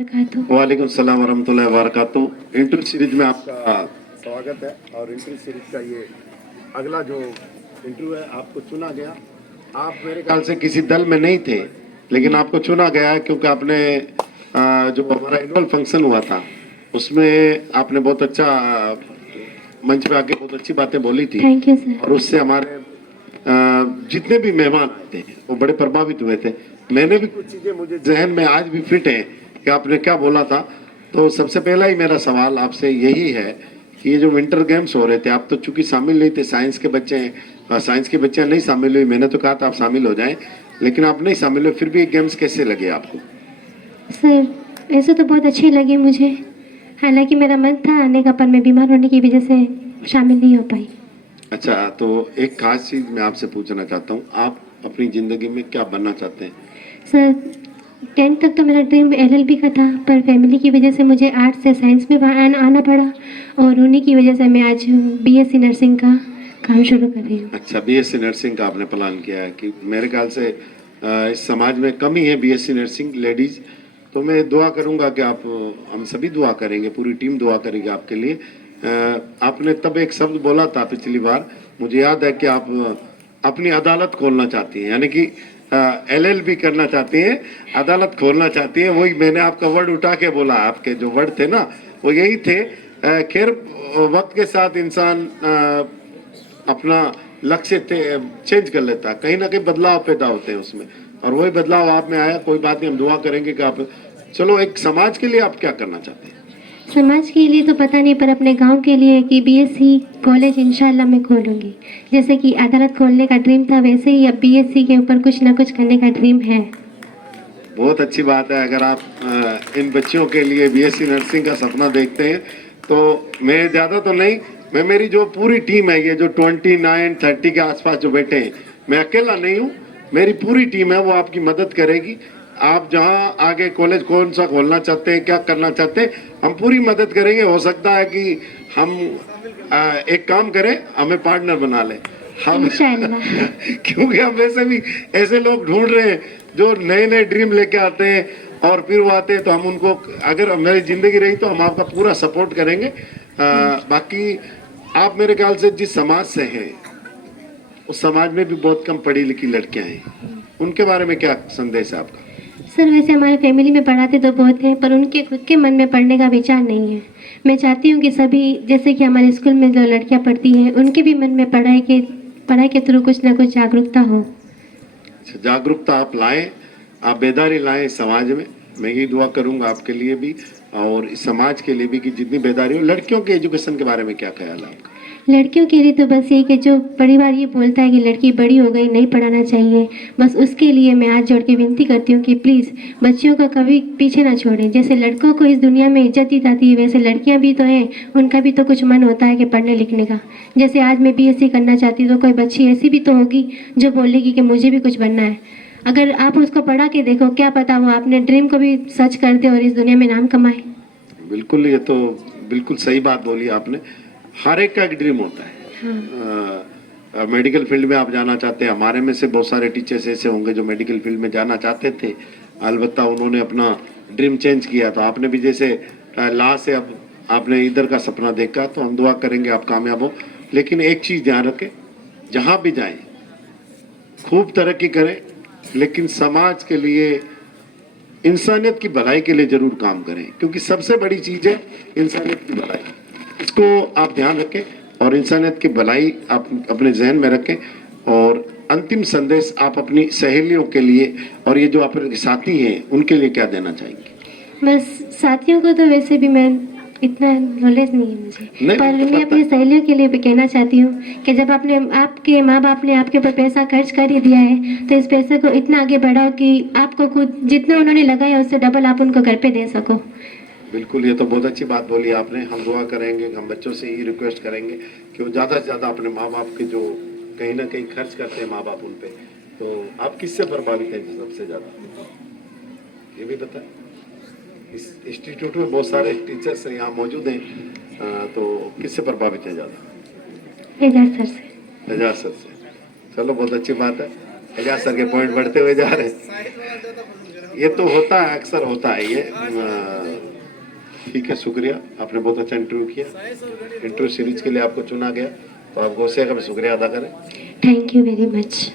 वबरकातुहू। वालेकुम सलाम वरहमतुल्लाहि वबरकातुहू। इंटरव्यू सीरीज में आपका स्वागत है और इंटरव्यू सीरीज का ये अगला जो इंटरव्यू है, आपको चुना गया। आप मेरे ख्याल से किसी दल में नहीं थे, लेकिन आपको चुना गया है क्योंकि आपने जो हमारा एनुअल फंक्शन हुआ था उसमें आपने बहुत अच्छा मंच पे आके बहुत अच्छी बातें बोली थी। Thank you sir. और उससे हमारे जितने भी मेहमान आते हैं वो बड़े प्रभावित हुए थे। मैंने भी कुछ चीजें मुझे जहन में आज भी फिट है कि आपने क्या बोला था। तो सबसे पहला ही मेरा सवाल आपसे यही है कि ये जो विंटर गेम्स हो रहे थे, आप तो चूंकि शामिल नहीं थे, साइंस के बच्चे हैं, साइंस के बच्चे नहीं शामिल हुई। मैंने तो कहा था आप शामिल हो जाएं, लेकिन आप नहीं शामिल हुए। फिर भी ये गेम्स कैसे लगे आपको? सर ऐसे तो बहुत अच्छे लगे मुझे, हालांकि मेरा मन था आने का, पर मैं बीमार होने की वजह से शामिल नहीं हो पाई। अच्छा, तो एक खास चीज मैं आपसे पूछना चाहता हूँ, आप अपनी जिंदगी में क्या बनना चाहते हैं? सर 10th तक तो मेरा ड्रीम LLB का था, पर फैमिली की वजह से मुझे आर्ट्स से साइंस में आना पड़ा और उन्हीं की वजह से मैं आज BSc नर्सिंग का काम शुरू कर रही हूँ। अच्छा, BSc नर्सिंग का आपने प्लान किया है कि मेरे ख्याल से इस समाज में कम ही है BSc नर्सिंग लेडीज। तो मैं दुआ करूंगा कि आप, हम सभी दुआ करेंगे, पूरी टीम दुआ करेगी आपके लिए। आपने तब एक शब्द बोला था पिछली बार, मुझे याद है कि आप अपनी अदालत खोलना चाहती हैं, यानी कि LLB करना चाहती हैं, अदालत खोलना चाहती हैं। वही मैंने आपका वर्ड उठा के बोला, आपके जो वर्ड थे ना वो यही थे। खैर, वक्त के साथ इंसान अपना लक्ष्य चेंज कर लेता है, कहीं ना कहीं बदलाव पैदा होते हैं उसमें, और वही बदलाव आप में आया। कोई बात नहीं, हम दुआ करेंगे कि आप, चलो, एक समाज के लिए आप क्या करना चाहते हैं? समाज के लिए तो पता नहीं, पर अपने गांव के लिए कि BSc कॉलेज इंशाल्लाह मैं खोलूँगी। जैसे कि अदालत खोलने का ड्रीम था, वैसे ही अब BSc के ऊपर कुछ ना कुछ करने का ड्रीम है। बहुत अच्छी बात है। अगर आप इन बच्चियों के लिए BSc नर्सिंग का सपना देखते हैं तो मैं ज़्यादा तो नहीं, मैं, मेरी जो पूरी टीम है, ये जो 29-30 के आसपास जो बैठे हैं, मैं अकेला नहीं हूँ, मेरी पूरी टीम है, वो आपकी मदद करेगी। आप जहाँ आगे कॉलेज कौन सा खोलना चाहते हैं, क्या करना चाहते हैं, हम पूरी मदद करेंगे। हो सकता है कि हम एक काम करें, हमें पार्टनर बना लें हम इंशाल्लाह। क्योंकि हम वैसे भी ऐसे लोग ढूंढ रहे हैं जो नए नए ड्रीम लेके आते हैं और फिर वो आते हैं, तो हम उनको, अगर मेरी जिंदगी रही तो हम आपका पूरा सपोर्ट करेंगे। बाकी आप मेरे ख्याल से जिस समाज से हैं उस समाज में भी बहुत कम पढ़ी लिखी लड़कियां हैं, उनके बारे में क्या संदेश है आपका? सर वैसे हमारे फैमिली में पढ़ाते तो बहुत हैं, पर उनके खुद के मन में पढ़ने का विचार नहीं है। मैं चाहती हूँ कि सभी, जैसे कि हमारे स्कूल में जो लड़कियाँ पढ़ती हैं, उनके भी मन में पढ़ाई के थ्रू कुछ ना कुछ जागरूकता हो। अच्छा, जागरूकता आप लाएं, आप बेदारी लाएं समाज में। मैं यही दुआ करूंगा आपके लिए भी और इस समाज के लिए भी कि जितनी बेदारी हो। लड़कियों के एजुकेशन के बारे में क्या ख्याल है आपका? लड़कियों के लिए तो बस ये कि जो परिवार ये बोलता है कि लड़की बड़ी हो गई नहीं पढ़ाना चाहिए, बस उसके लिए मैं हाथ जोड़ के विनती करती हूँ कि प्लीज़ बच्चियों को कभी पीछे ना छोड़ें। जैसे लड़कों को इस दुनिया में इज्जत दी जाती है, वैसे लड़कियाँ भी तो हैं, उनका भी तो कुछ मन होता है कि पढ़ने लिखने का। जैसे आज मैं BSc करना चाहती हूँ, तो कोई बच्ची ऐसी भी तो होगी जो बोलेगी कि मुझे भी कुछ बनना है। अगर आप उसको पढ़ा के देखो, क्या पता वो अपने ड्रीम को भी सच कर दे और इस दुनिया में नाम कमाए। बिल्कुल, ये तो बिल्कुल सही बात बोली आपने। हर एक का एक ड्रीम होता है। मेडिकल फील्ड में आप जाना चाहते हैं, हमारे में से बहुत सारे टीचर्स ऐसे होंगे जो मेडिकल फील्ड में जाना चाहते थे, अलबत्ता उन्होंने अपना ड्रीम चेंज किया। तो आपने भी जैसे ला से अब आपने इधर का सपना देखा, तो हम दुआ करेंगे आप कामयाब हो। लेकिन एक चीज़ ध्यान रखें, जहाँ भी जाएं खूब तरक्की करें, लेकिन समाज के लिए, इंसानियत की भलाई के लिए जरूर काम करें, क्योंकि सबसे बड़ी चीज़ है इंसानियत की भलाई। इसको आप ध्यान रखें और इंसानियत की भलाई आप अपने जहन में रखें। और अंतिम संदेश आप अपनी सहेलियों के लिए और ये जो आपके साथी हैं उनके लिए क्या देना चाहेंगे? बस साथियों को तो वैसे भी मैं इतना नॉलेज नहीं है मुझे, नहीं, पर मुझे मैं पता अपनी सहेलियों के लिए भी कहना चाहती हूँ कि जब आपके माँ बाप ने आपके ऊपर पैसा खर्च कर ही दिया है, तो इस पैसे को इतना आगे बढ़ाओ कि आपको खुद जितना उन्होंने लगाया उससे डबल आप उनको घर पे दे सको। बिल्कुल, ये तो बहुत अच्छी बात बोली आपने। हम दुआ करेंगे, हम बच्चों से ही रिक्वेस्ट करेंगे कि वो ज़्यादा से ज़्यादा अपने माँ बाप के जो कहीं ना कहीं खर्च करते हैं माँ बाप उन पे। तो आप किससे प्रभावित हैं सबसे ज़्यादा, ये भी बताएं। इस इंस्टीट्यूट में बहुत सारे टीचर्स यहाँ मौजूद हैं, तो किससे प्रभावित है ज़्यादा? एजाज सर से। एजाज सर से। चलो, बहुत अच्छी बात है, एजाज सर के पॉइंट बढ़ते हुए जा रहे हैं। ये तो होता है, अक्सर होता है ये। ठीक है, शुक्रिया, आपने बहुत अच्छा इंटरव्यू किया। इंटरव्यू सीरीज के लिए आपको चुना गया, तो आप गौसिया का भी शुक्रिया अदा करें। Thank you very much.